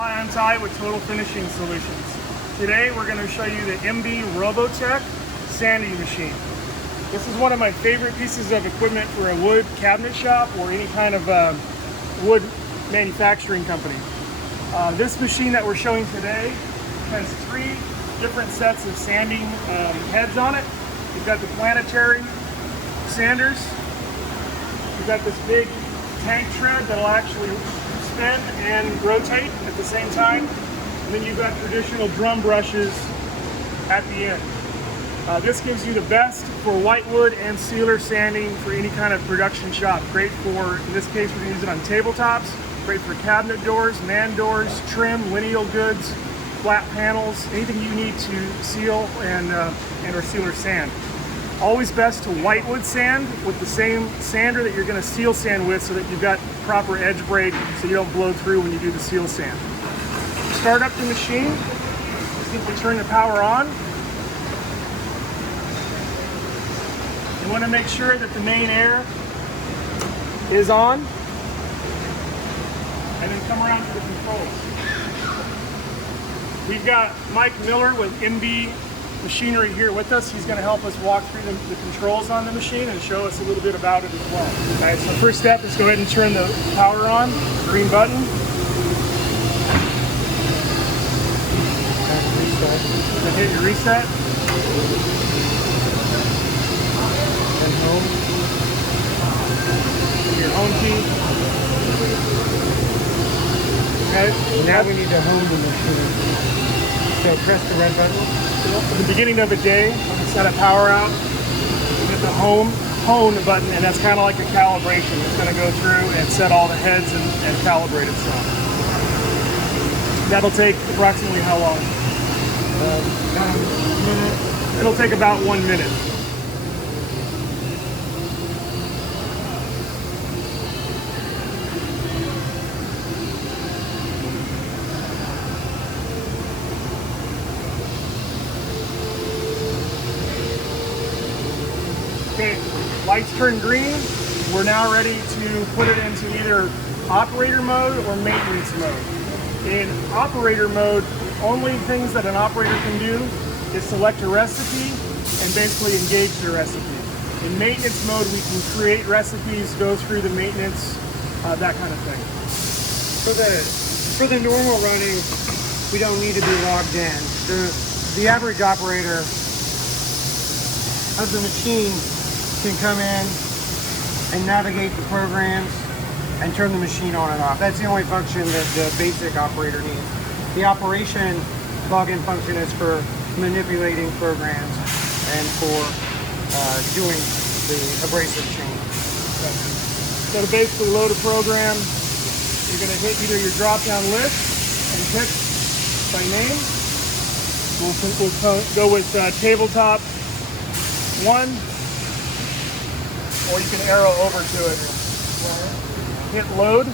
Hi, I'm Ty with Total Finishing Solutions. Today we're going to show you the MB RoboTech sanding machine. This is one of my favorite pieces of equipment for a wood cabinet shop or any kind of wood manufacturing company. This machine that we're showing today has 3 different sets of sanding heads on it. You've got the planetary sanders. You've got this big tank tread that'll actually spin and rotate at the same time. And then you've got traditional drum brushes at the end. This gives you the best for whitewood and sealer sanding for any kind of production shop. Great for, in this case, we're going to use it on tabletops. Great for cabinet doors, man doors, trim, lineal goods, flat panels, anything you need to seal and or seal or sand. Always best to whitewood sand with the same sander that you're going to seal sand with so that you've got proper edge break so you don't blow through when you do the seal sand. Start up the machine, simply turn the power on. You want to make sure that the main air is on, and then come around to the controls. We've got Mike Miller with MB Machinery here with us. He's going to help us walk through the controls on the machine and show us a little bit about it as well. All right, so first step is go ahead and turn the power on, green button. Then hit your reset. And home. Your home key. Okay, now we need to home the machine. So press the red button. At the beginning of a day, set a power out, hit the hone button, and that's kind of like a calibration. It's going to go through and set all the heads and calibrate itself. That'll take approximately how long? About a minute. It'll take about 1 minute. Okay, lights turn green. We're now ready to put it into either operator mode or maintenance mode. In operator mode, only things that an operator can do is select a recipe and basically engage the recipe. In maintenance mode, we can create recipes, go through the maintenance, that kind of thing. For the normal running, we don't need to be logged in. The average operator of the machine can come in and navigate the programs and turn the machine on and off. That's the only function that the basic operator needs. The operation login function is for manipulating programs and for doing the abrasive change. So to basically load a program, you're going to hit either your drop-down list and pick by name. We'll go with tabletop 1. Or you can arrow over to it. Hit load,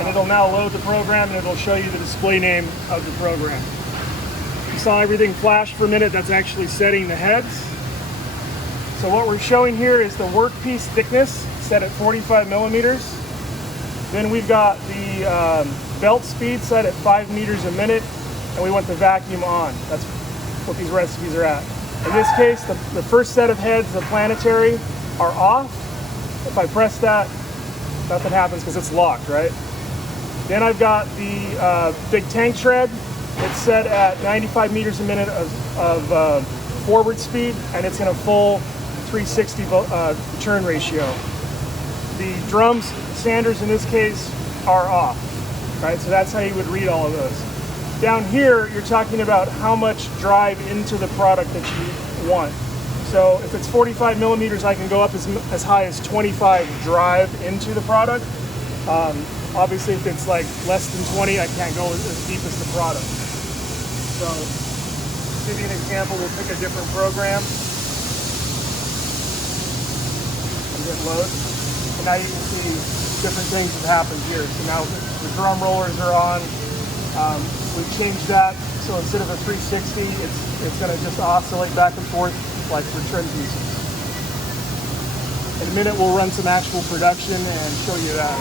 and it'll now load the program, and it'll show you the display name of the program. You saw everything flash for a minute. That's actually setting the heads. So what we're showing here is the workpiece thickness set at 45 millimeters. Then we've got the belt speed set at 5 meters a minute, and we want the vacuum on. That's what these recipes are at. In this case, the first set of heads, the planetary, are off. If I press that, nothing happens because it's locked, right? Then I've got the big tank tread. It's set at 95 meters a minute of forward speed, and it's in a full 360 turn ratio. The drums, sanders in this case, are off, right? So that's how you would read all of those. Down here, you're talking about how much drive into the product that you want. So if it's 45 millimeters, I can go up as high as 25 drive into the product. Obviously, if it's like less than 20, I can't go as deep as the product. So to give you an example, we'll pick a different program and hit load. And now you can see different things have happened here. So now the drum rollers are on. We've changed that. So instead of a 360, it's going to just oscillate back and forth like for trim pieces. In a minute we'll run some actual production and show you that.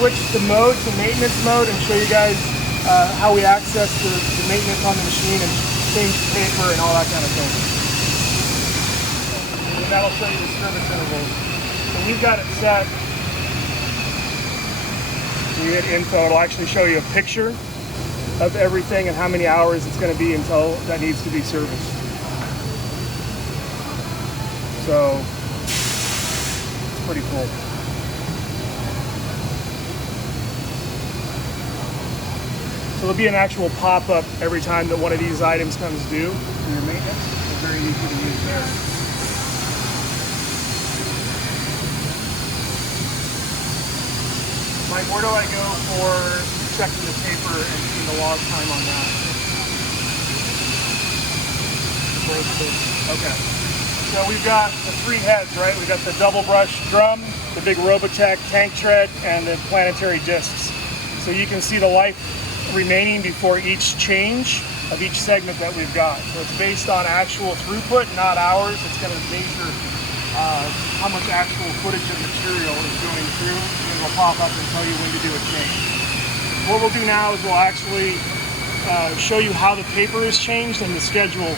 switch the mode to maintenance mode and show you guys how we access the maintenance on the machine and change paper and all that kind of thing. And that'll show you the service intervals. So we've got it set. You hit info, it'll actually show you a picture of everything and how many hours it's going to be until that needs to be serviced. So it's pretty cool. So there'll be an actual pop-up every time that one of these items comes due in your maintenance. It's very easy to use there. Mike, where do I go for checking the paper and seeing the log time on that? Okay. So we've got the 3 heads, right? We've got the double brush drum, the big RoboTech tank tread, and the planetary discs. So you can see the life remaining before each change of each segment that we've got. So it's based on actual throughput, not hours. It's going to measure how much actual footage of material is going through, and it'll pop up and tell you when to do a change. What we'll do now is we'll actually show you how the paper is changed and the schedule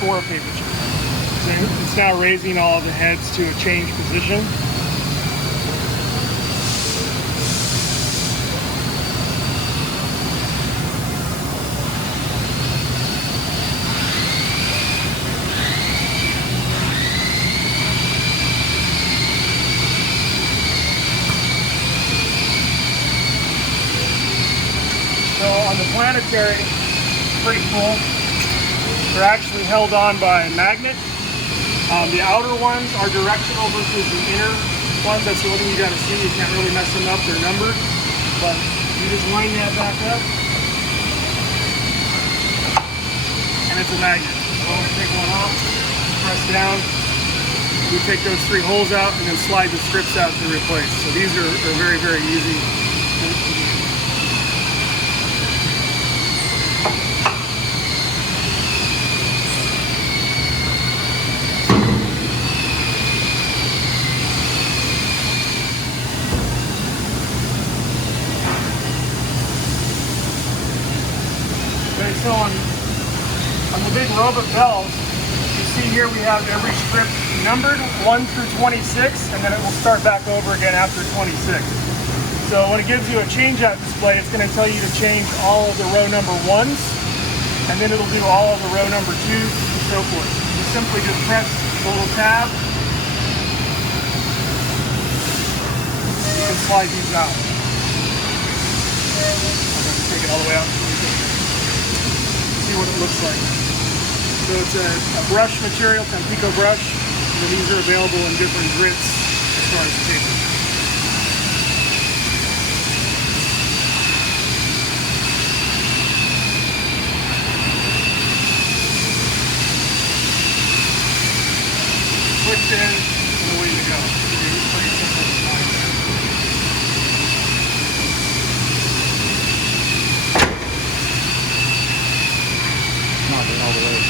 for a paper change. So it's now raising all of the heads to a change position. On the planetary, pretty cool. They're actually held on by a magnet. The outer ones are directional versus the inner ones. That's the only thing you got to see. You can't really mess them up. They're numbered. But you just line that back up. And it's a magnet. So I'm going to take one off, press down. We take those 3 holes out and then slide the strips out to replace. So these are very, very easy. So on the big robot bells, you see here we have every strip numbered 1 through 26, and then it will start back over again after 26. So when it gives you a change-out display, it's going to tell you to change all of the row number 1s, and then it'll do all of the row number 2s, and so forth. You simply just press the little tab. You can slide these out. I'm going to take it all the way out. See what it looks like. So it's a brush material, Tampico brush, and these are available in different grits as far as paper. Switched in and away you go. It's pretty simple to find there. All the way.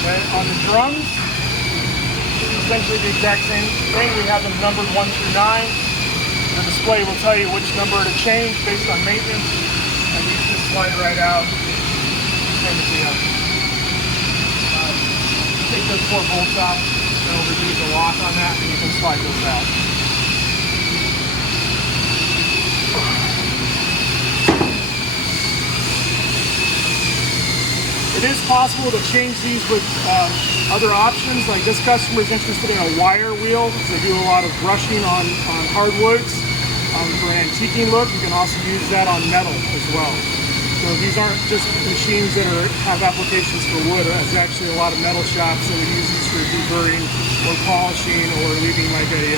Okay, on the drums, essentially the exact same thing. We have them numbered 1 through 9. The display will tell you which number to change based on maintenance, and you just slide right out. Same as the other. Take those 4 bolts off, that'll remove the lock on that, and you can slide those out. It is possible to change these with other options. Like this customer is interested in a wire wheel, so they do a lot of brushing on hardwoods for an antiquing look. You can also use that on metal as well. So these aren't just machines that have applications for wood. There's actually a lot of metal shops that would use these for deburring or polishing or leaving like a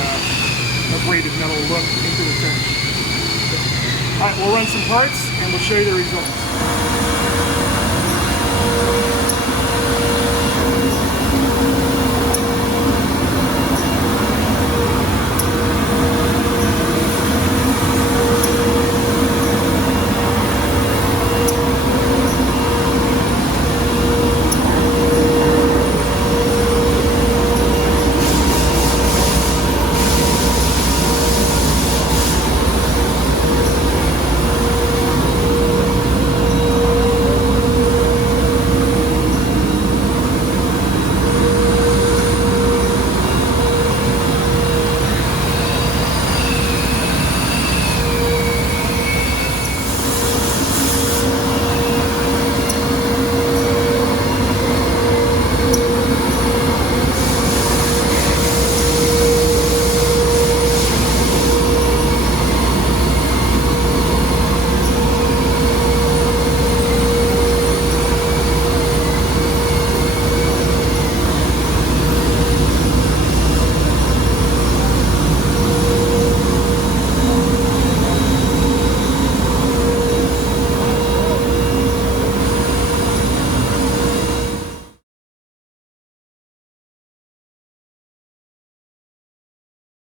braided metal look into the finish. All right, we'll run some parts and we'll show you the results.